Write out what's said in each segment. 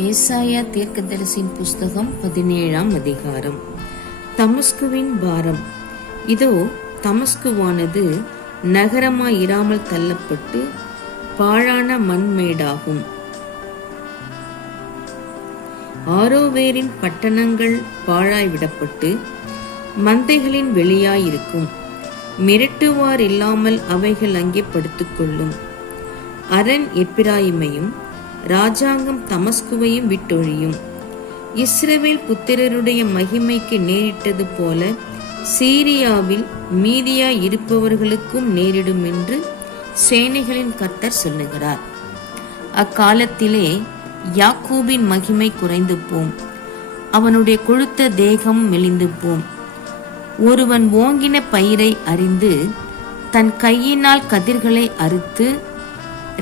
ஏசாயா தீர்க்கதரிசியின் புஸ்தகம் 17ஆம் அதிகாரம். தமஸ்குவின் பாரம். இதோ, தமஸ்குவானது நகரமாயிராமல் தள்ளப்பட்டு பாழான மண்மேடாகும். ஆரோவேரின் பட்டணங்கள் பாழாய்விடப்பட்டு மந்தைகளின் வெளியாயிருக்கும். மிரட்டுவார் இல்லாமல் அவைகள் அங்கே படுத்துக்கொள்ளும். அரண் எப்பிராயிமையும் ராஜாங்கம் தமஸ்குவையும் விட்டொழியும். இஸ்ரவேல் புத்திரருடைய மகிமைக்கு நேரிட்டது போல சீரியாவில் மீதியாய் இருப்பவர்களுக்கும் நேரிடும் என்று சேனைகளின் கர்த்தர் சொல்லுகிறார். அக்காலத்திலே யாக்கோபின் மகிமை குறைந்து போம், அவனுடைய கொழுத்த தேகம் மெலிந்து போம். ஒருவன் ஓங்கின பயிரை அறிந்து தன் கையினால் கதிர்களை அறுத்து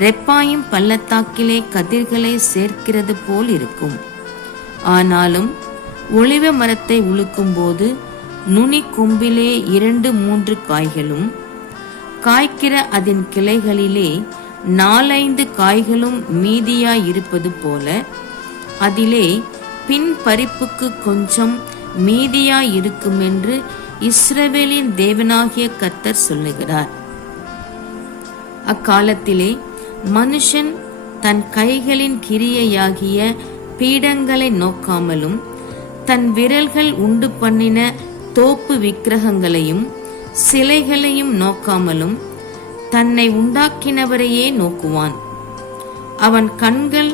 ரெப்பாயும் பள்ளத்தாக்கிலே கதிர்களை சேர்க்கிறது போல் இருக்கும். ஆனாலும் ஒலிவ மரத்தை உழுக்கும் போது நுனி கொம்பிலே 2-3 காய்களும், காய்க்கிற அதன் கிளைகளிலே 4-5 காய்களும் மீதியாயிருப்பது போல அதிலே பின் பறிப்புக்கு கொஞ்சம் மீதியாயிருக்கும் என்று இஸ்ரவேலின் தேவனாகிய கர்த்தர் சொல்லுகிறார். அக்காலத்திலே மனுஷன் தன் கைகளின் கிரியையாகிய பீடங்களை நோக்காமலும் தன் விரல்கள் உண்டு பண்ணின தோப்பு விக்கிரகங்களையும் சிலைகளையும் நோக்காமலும் தன்னை உண்டாக்கினவரையே நோக்குவான். அவன் கண்கள்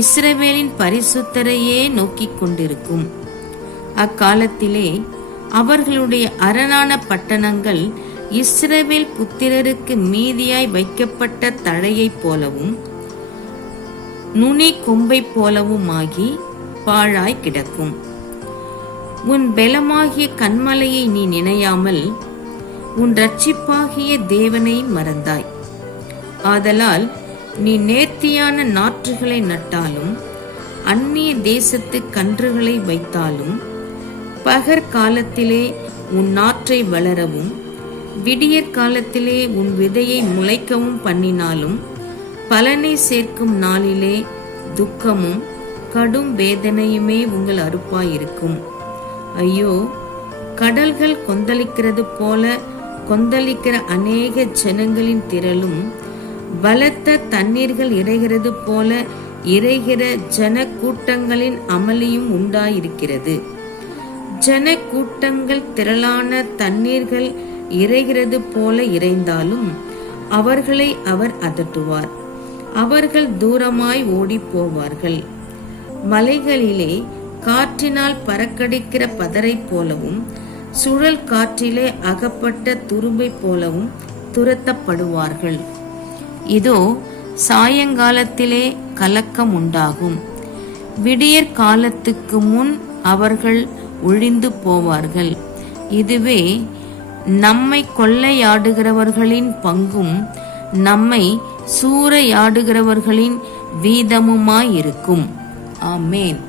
இஸ்ரவேலின் பரிசுத்தரையே நோக்கிக் கொண்டிருக்கும். அக்காலத்திலே அவர்களுடைய அரணான பட்டணங்கள் இஸ்ரவேல் புத்திரருக்கு மீதியாய் வைக்கப்பட்ட தழையைப் போலவும் நுனி கொம்பை போலவுமாகி பாழாய் கிடக்கும். உன் பெலமாகிய கன்மலையை நீ நினையாமல் உன் இரட்சிப்பாகிய தேவனை மறந்தாய். ஆதலால் நீ நேர்த்தியான நாற்றுகளை நட்டாலும் அந்நிய தேசத்து கன்றுகளை வைத்தாலும் பகற்காலத்திலே உன் நாற்றை வளரவும் விடியற் காலத்திலே உன் விதையை முளைக்கவும் பண்ணினாலும் பலனை சேர்க்கும் நாளிலே துக்கமும் கடும் வேதனையுமே உங்கள் அறுப்பாயிருக்கும். ஐயோ, கடல்கள் கொந்தளிக்கிறது போல கொந்தளிக்கிற அநேக ஜனங்களின் திரளும், பலத்த தண்ணீர்கள் இறைகிறது போல இறைகிற ஜன கூட்டங்களின் அமளியும் உண்டாயிருக்கிறது. ஜன கூட்டங்கள் திரளான தண்ணீர்கள் இறைகிறது போல இறைந்தாலும் அவர்களை அவர் அதட்டுவார். அவர்கள் தூரமாய் ஓடி போவார்கள். மலைகளிலே காற்றினால் பறக்கடிக்கிற பதரை போலவும் சுழல் காற்றிலே அகப்பட்ட துரும்பை போலவும் துரத்தப்படுவார்கள். இதோ, சாயங்காலத்திலே கலக்கம் உண்டாகும். விடியற் காலத்துக்கு முன் அவர்கள் ஒழிந்து போவார்கள். இதுவே நம்மை கொள்ளையாடுகிறவர்களின் பங்கும் நம்மை சூறையாடுகிறவர்களின் வீதமுமாயிருக்கும். ஆமென்.